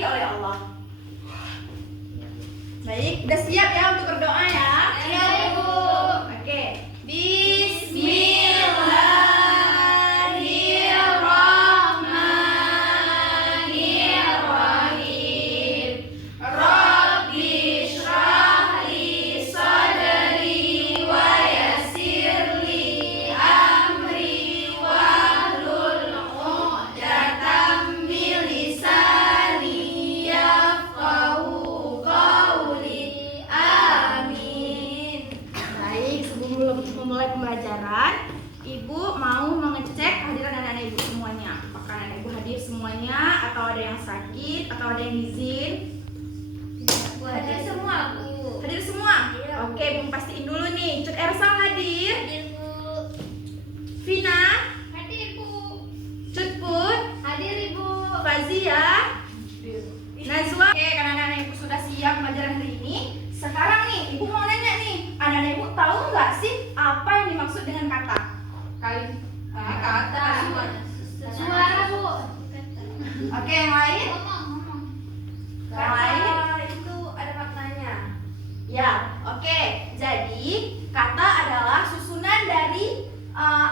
diberkati oleh Allah. Baik, udah siap ya untuk berdoa ya? Iya, Ibu. Oke. Bismillahirrahmanirrahim. Rabbi shrah li sadri wa yassir li amri wahlul 'uqdatam min lisani yafqahu qawli. Amin. Baik, sebelum memulai pembelajaran, Ibu mau mengecek kehadiran anak-anak Ibu semuanya. Apakah anak Ibu hadir semuanya, atau ada yang sakit, atau ada yang izin? Hadir semua, Bu. Hadir semua? Iya. Oke, Bung pastiin dulu nih. Cut Ersal hadir. Hadir, Bu. Vina, Hadir, Bu. Cut Put, Hadir, Ibu. Fazia, Najwa. Oke, karena anak-anak Ibu sudah siap pelajaran hari ini. Sekarang nih, Ibu mau nanya nih, anak-anak Ibu tahu nggak sih apa yang dimaksud dengan kata? Kata. Suara, Bu. Oke, yang lain? Ngomong. Yang lain? Itu ada maknanya. Ya, oke. Jadi kata adalah susunan dari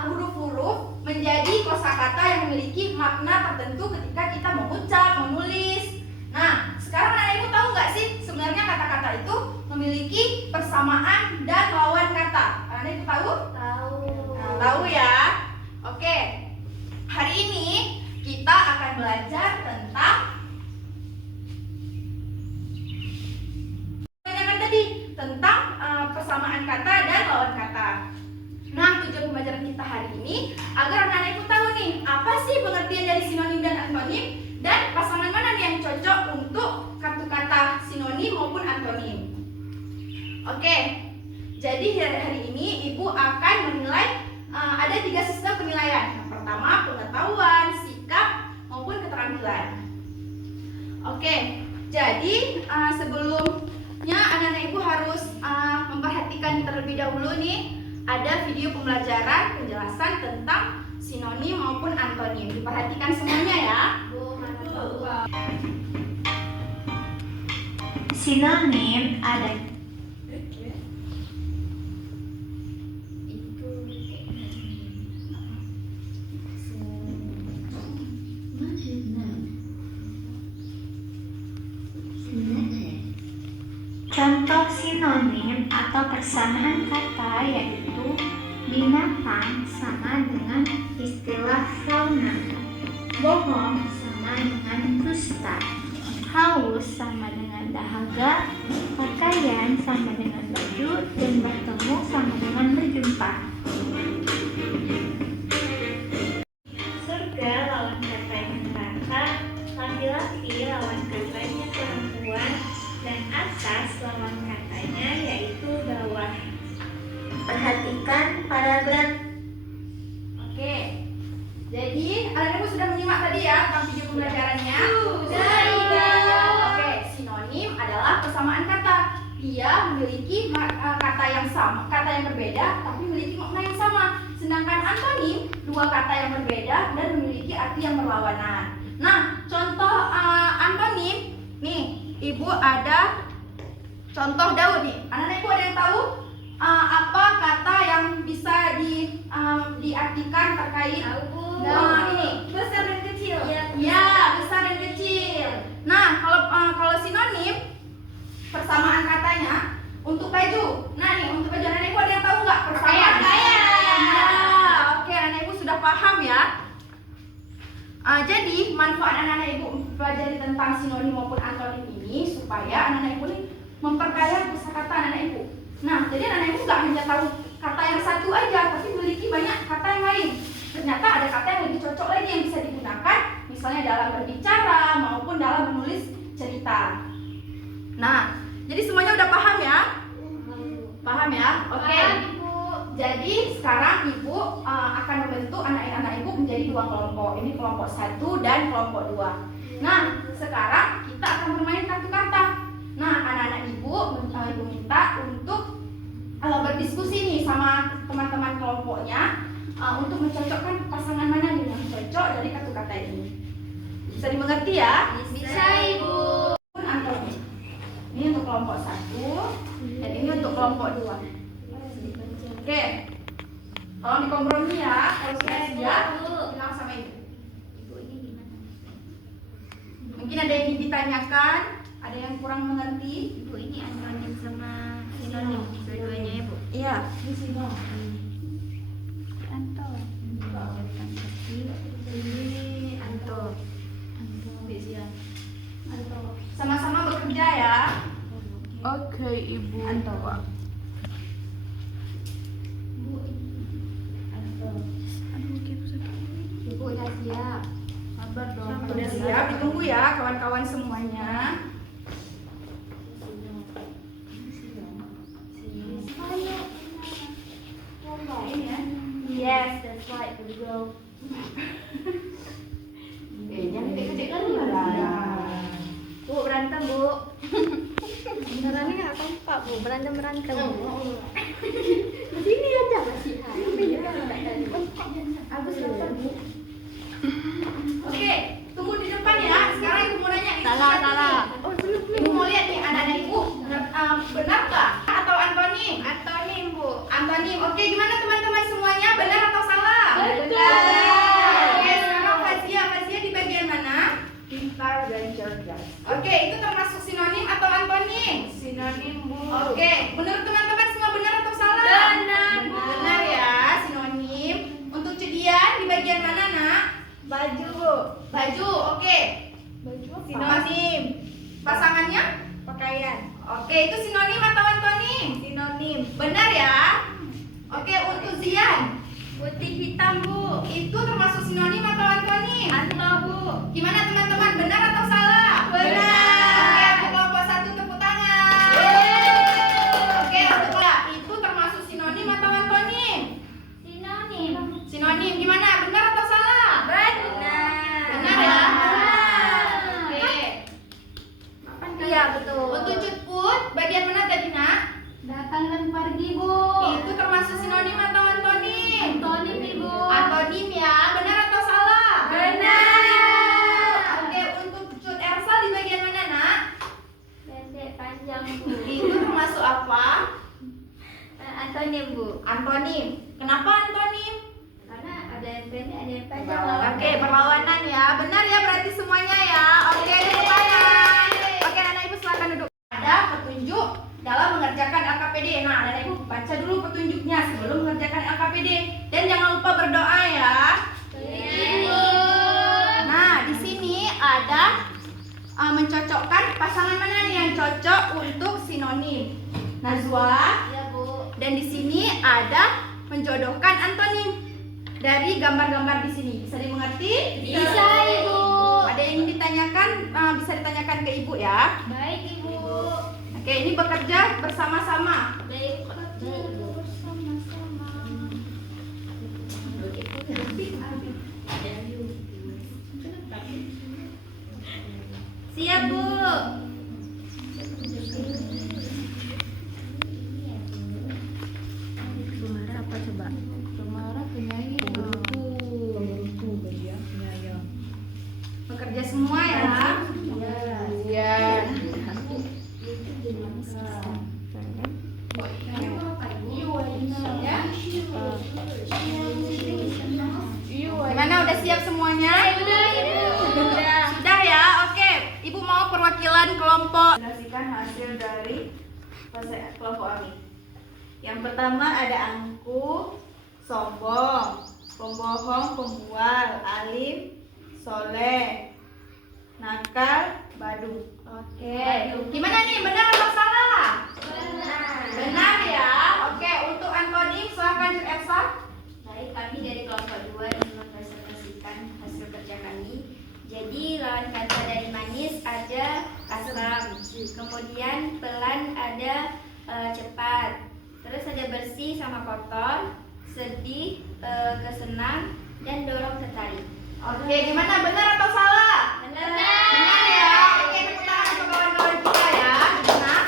huruf-huruf menjadi kosakata yang memiliki makna tertentu ketika kita mengucap, menulis. Nah, sekarang anak ibu tahu nggak sih sebenarnya kata-kata itu memiliki persamaan dan lawan kata? Anak ibu tahu? Tahu. Nah, tahu ya. Oke. Hari ini kita akan belajar tentang tentang persamaan kata dan lawan kata. Nah, tujuan pembelajaran kita hari ini agar anak-anak ibu tahu nih apa sih pengertian dari sinonim dan antonim dan pasangan mana nih yang cocok untuk kartu kata sinonim maupun antonim. Oke, jadi hari ini ibu akan menilai ada 3 sistem penilaian. Yang pertama pengetahuan, sikap maupun keterampilan. Oke, jadi sebelumnya anak-anak ibu harus memperhatikan terlebih dahulu nih, ada video pembelajaran penjelasan tentang sinonim maupun antonim. Diperhatikan semuanya ya. Sinonim ada contoh sinonim atau persamaan kata yaitu binatang sama dengan istilah fauna, bohong sama dengan dusta, haus sama dengan dahaga, pakaian sama dengan baju, dan bertemu sama dengan berjumpa. Surga lawan katanya neraka, laki-laki lawan katanya perempuan, dan atas lawan katanya yaitu bawah. Perhatikan paragraf. Oke. Jadi anak-anak ibu sudah menyimak tadi ya tentang video pembelajarannya. Sudah. Oke, sinonim adalah persamaan kata. Dia memiliki kata yang sama, kata yang berbeda, tapi memiliki makna yang sama. Sedangkan antonim, 2 kata yang berbeda dan memiliki arti yang berlawanan. Nah, contoh antonim, nih, ibu ada contoh Daud nih. Anak-anak ibu ada yang tahu apa kata yang bisa diartikan terkait ini besar dan kecil? Ya, besar dan kecil. Nah, kalau sinonim persamaan katanya untuk baju. Nah nih, untuk baju anak ibu ada yang tahu nggak persamaan? Pakaian. Ya, oke, anak ibu sudah paham ya. Jadi manfaat anak-anak ibu pelajari tentang sinonim maupun antonim ini supaya anak-anak ibu nih memperkaya kosakata anak-anak ibu. Nah, jadi anak-anak ibu nggak hanya tahu kata yang satu aja, tapi memiliki banyak kata yang lain. Ternyata ada kata yang lebih cocok lagi yang bisa digunakan, misalnya dalam berbicara maupun dalam menulis cerita. Nah, jadi semuanya udah paham ya? Paham ya? Oke. Jadi sekarang ibu akan membentuk anak-anak ibu menjadi 2 kelompok. Ini kelompok 1 dan kelompok 2. Nah, sekarang kita akan bermain kartu kata. Nah, anak-anak ibu minta untuk berdiskusi nih sama teman-teman kelompoknya untuk mencocokkan pasangan mana nih yang cocok dari kartu kata ini. Bisa dimengerti ya? Bisa, Ibu. kelompok 1 dan ini untuk kelompok 2. Oke. Tolong dikompromi ya. Kalau sudah siap, bilang sama ibu. Ibu ini gimana? Mungkin ada yang ingin ditanyakan, ada yang kurang mengerti. Ibu ini anonim sama sinonim dua-duanya ya, Bu? Iya, di sini. Anto. Ini Anto. Sama-sama bekerja ya. Oke, Ibu. Anto. Ibu udah siap. Sabar dong. Udah siap, ditunggu ya kawan-kawan semuanya. Ini ya. Yes, that's right. Here we go. Jangan gede-gede kan Bu, berantem, Bu. Benerannya nggak kompak, Bu. Berantem, Bu. Di sini aja masih. Agus lapar, Bu. Oke, tunggu di depan ya. Sekarang ibu mau nanya. Salah. Oh, belum. Ibu mau lihat nih anak-anak ibu. Benar nggak? Atau antonim? Antonim, Bu. Antonim. Oke, gimana teman-teman semuanya? Benar atau salah? Benar. Oke, sekarang Fasia di bagian mana? Pintar dan cerdas. Oke, itu termasuk sinonim atau antonim? Sinonim, Bu. Oke, menurut teman-teman semua benar atau salah? Benar, Bu. Benar ya, sinonim. Untuk Cedian di bagian mana, Nak? Baju, Bu. Baju. Oke. Sinonim. Pasangannya? Pakaian. Oke, itu sinonim atau antonim? Sinonim. Benar ya? Oke, untuk Zian. Putih hitam, Bu. Itu termasuk sinonim atau antonim? Anto, Bu. Gimana teman-teman? Benar atau salah? Benar. Oke, untuk kelompok 1 tepuk tangan. Oke, untuk itu termasuk sinonim atau antonim? Sinonim. Sinonim gimana? Benar atau salah? Benar. Benar ya? Oke. Iya, betul. Untuk Cutput, bagian mana tadi, Nak? Datang dan pergi, Bu. Itu termasuk sinonim atau antonim? Antonim, Ibu. Antonim ya. Benar atau salah? Benar. Oke, untuk Cut Ersa di bagian mana, Nak? Pendek panjang, Bu. Itu termasuk apa? Antonim, Bu. Antonim. Kenapa antonim? Karena ada yang pendek, ada yang panjang. Oke, berlawanan ya. Benar ya berarti semuanya ya. Oke, tepuk tangan. Oke, anak ibu silakan duduk. Ada petunjuk dalam mengerjakan LKPD. Nah, anak ibu baca dulu petunjuknya sebelum mengerjakan LKPD. Dan jangan lupa berdoa ya. Ibu. Nah, di sini ada mencocokkan pasangan mana nih yang cocok untuk sinonim. Najwa. Iya, Bu. Dan di sini ada menjodohkan antonim dari gambar-gambar di sini. Bisa dimengerti? Bisa, Ibu. Ada yang ingin ditanyakan? Bisa ditanyakan ke ibu ya. Baik, Ibu. Oke, ini bekerja bersama-sama. Baik, Siap, Bu. Apa coba? Cemara penyanyi. Bekerja semua ya. Iya. Ya. Gimana, udah siap semuanya? Sudah ya. Oke, Ibu mau perwakilan kelompok. Jelaskan hasil dari kelompok kami. Yang pertama ada angku, sombong, pembohong, pembual, alim, soleh, nakal, badung. Oke. Gimana nih? Benar atau salah? Benar ya. Oke, untuk antonim silahkan Cik Elsa. Baik, kami dari kelompok 2 ingin mempresentasikan hasil kerja kami. Jadi lawan kata dari manis ada asam, kemudian pelan ada cepat, terus ada bersih sama kotor, sedih, kesenang, dan dorong tertarik. Oke, gimana? Benar atau salah? Benar. Benar ya. Oke, tepuk tangan untuk kawan-kawan kita ya. Benar.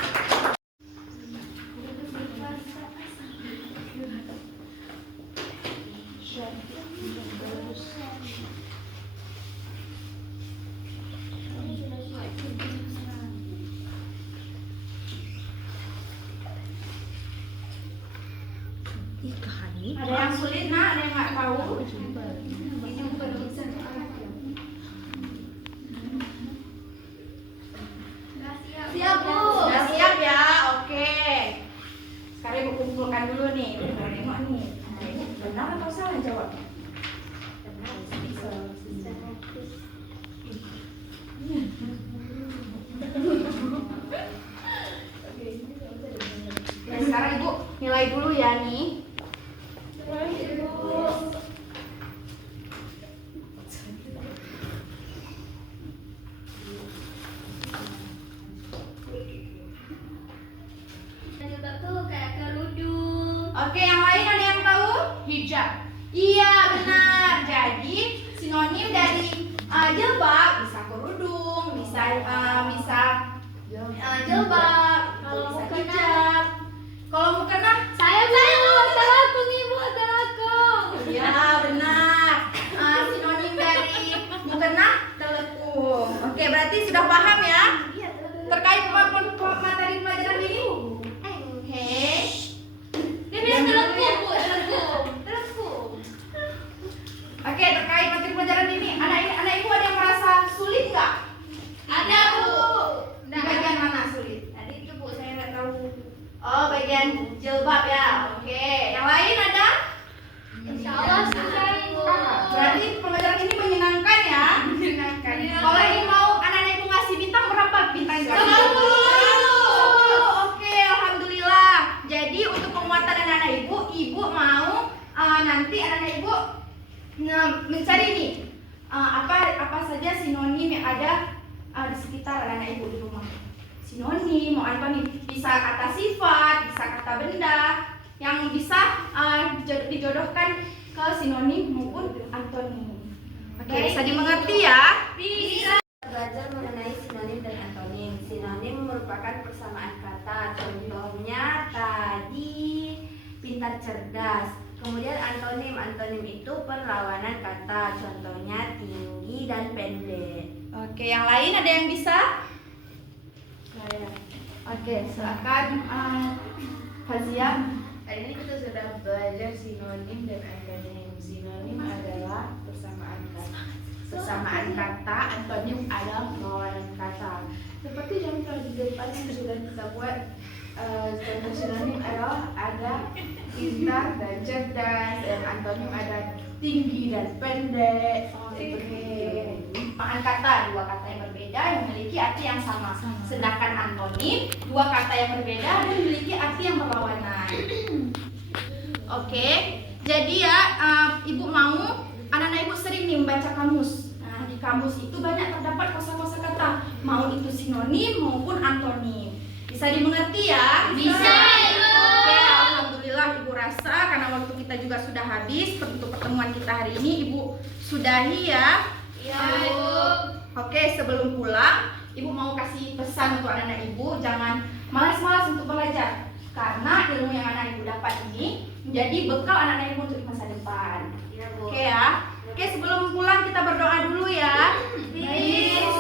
Ada yang sulit nak, ada yang nggak tahu? Siap, Bu. Sudah siap ya? Oke. Sekarang ibu kumpulkan dulu nih. Ibu tengok nih. Nah, ibu benar atau salah jawabnya? Ya, sekarang ibu nilai dulu ya nih. Jilbab tuh kayak kerudung. Oke, yang lain ada yang tahu? Hijab. Iya, benar. Jadi sinonim dari jilbab bisa kerudung, bisa jilbab, Kalau bisa mukena? hijab. Kalau mukena, Saya mau telakung ibu, telakung. iya benar. Sinonim dari mukena telekung. Oke, berarti sudah paham ya terkait materi pelajaran ini? Oke. Dia bilang telekung, Bu, telekung, telekung. Oke, terkait materi pelajaran ini, anak ibu ada yang merasa sulit nggak? Ada, Bu. Di bagian mana sulit? Tadi itu, Bu, saya nggak tahu. Oh, bagian jilbab ya. Oke, yang lain ada? Insya Allah susah, Ibu. Berarti pelajaran ini menyenangkan ya? Menyenangkan. Kalau ibu mau anak-anak ibu ngasih bintang berapa bintang? 10. Oke, alhamdulillah. Jadi untuk penguatan anak-anak ibu mau nanti anak-anak ibu mencari nih apa saja sinonim yang ada di sekitar anak-anak ibu di rumah. Sinonim mau apa nih? Bisa kata sifat, bisa kata benda yang bisa dijodohkan ke sinonim maupun antonim. Oke, bisa dimengerti ya? Bisa. Belajar mengenai sinonim dan antonim. Sinonim merupakan persamaan kata. Contohnya tadi pintar, cerdas. Kemudian antonim. Antonim itu perlawanan kata. Contohnya tinggi dan pendek. Oke, yang lain ada yang bisa? Saya. Oke, silakan Fazia. Hari ini kita sudah belajar sinonim dan antonim. Sinonim adalah persamaan kata, antonim adalah perlawanan kata. Seperti yang telah di depan yang sudah kita buat, contoh sinonim adalah ada pintar dan cerdas, dan antonim ada tinggi dan pendek. Seperti itu. Persamaan kata, dua kata yang berbeda yang memiliki arti yang sama. Sedangkan antonim, dua kata yang berbeda dan memiliki arti yang berlawanan. Oke, jadi ya ibu mau anak-anak ibu sering nih membaca kamus. Nah, di kamus itu banyak terdapat kosa-kosa kata, mau itu sinonim maupun antonim. Bisa dimengerti ya? Bisa, Ibu. Oke, alhamdulillah ibu rasa karena waktu kita juga sudah habis untuk pertemuan kita hari ini, ibu sudahi ya. Iya, Ibu. Oke, sebelum pulang, ibu mau kasih pesan untuk anak-anak ibu, jangan malas-malas untuk belajar. Karena ilmu yang anak ibu dapat ini menjadi bekal anak-anak ibu untuk masa depan. Iya, Bu. Oke ya. Oke, sebelum pulang kita berdoa dulu ya. Bismillah.